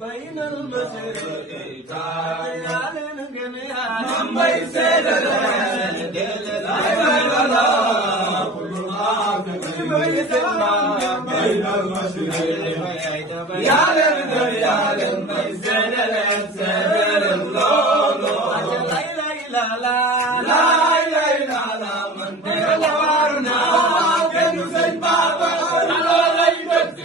بين المشرقين علينا جميعا بين سيدنا لا اله الا الله كل ما بين المشرقين يا لنا يا لنا بين سيدنا الله لا اله الا الله لا اله الا الله من دلارنا كن سيد بابا لا اله الا الله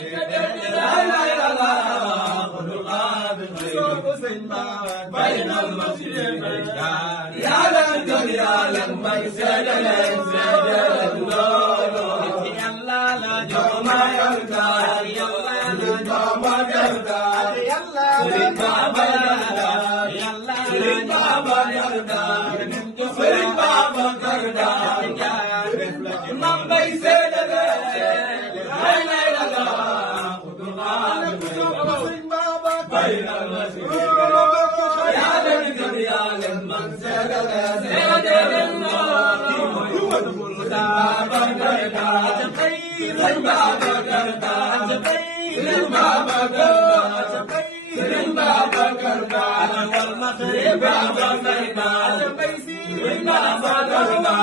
بين المسجدين يا لن يا لن من سجل سجل يلا لا جوما يرضى يلا لا جوما يرضى يلا بابا يلا بابا يرضى بابا يرضى من بين سجل لا اله الا الله بين المسجدين يا لن يا لن من سجل سجل بابا كردا خير بابا كردا خير بابا كردا خير بابا كردا والمغرب بابا كردا خير بابا كردا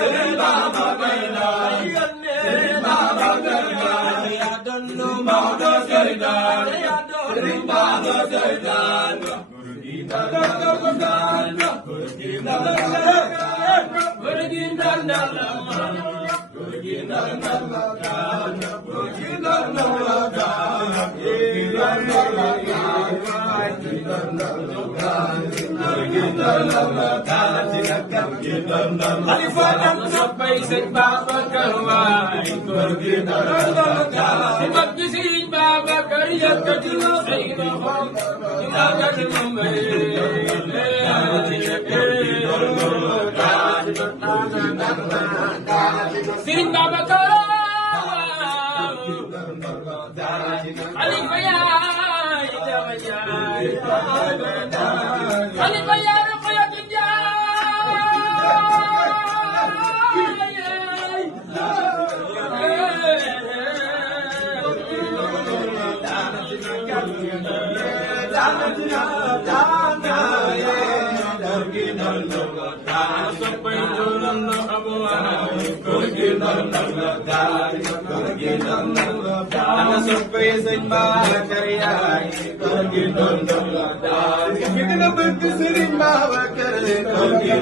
خير بابا كردا خير بابا كردا يا دلو موضوع كردا خير بابا كردا Khalifa sampai sebab kerwai pergi neraka sebab kisi baba karya kedua sayyidahum kita akan Sirin baba kerwai Khalifa ya Khalifa ya sampai sembah karya pergi kita bersering bawa karya pergi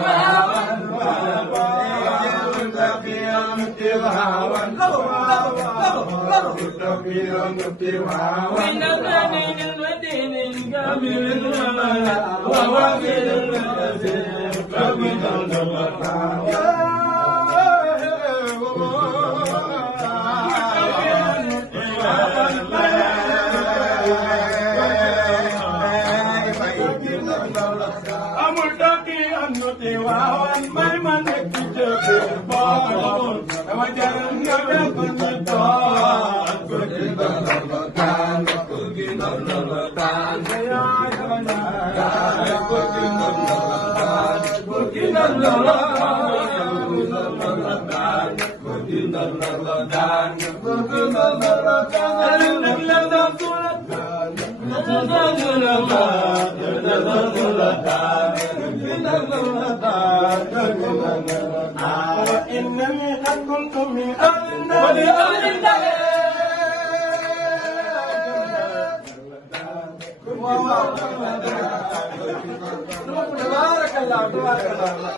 Wow. إنني قد كنت من أهل النار تبارك الله تبارك الله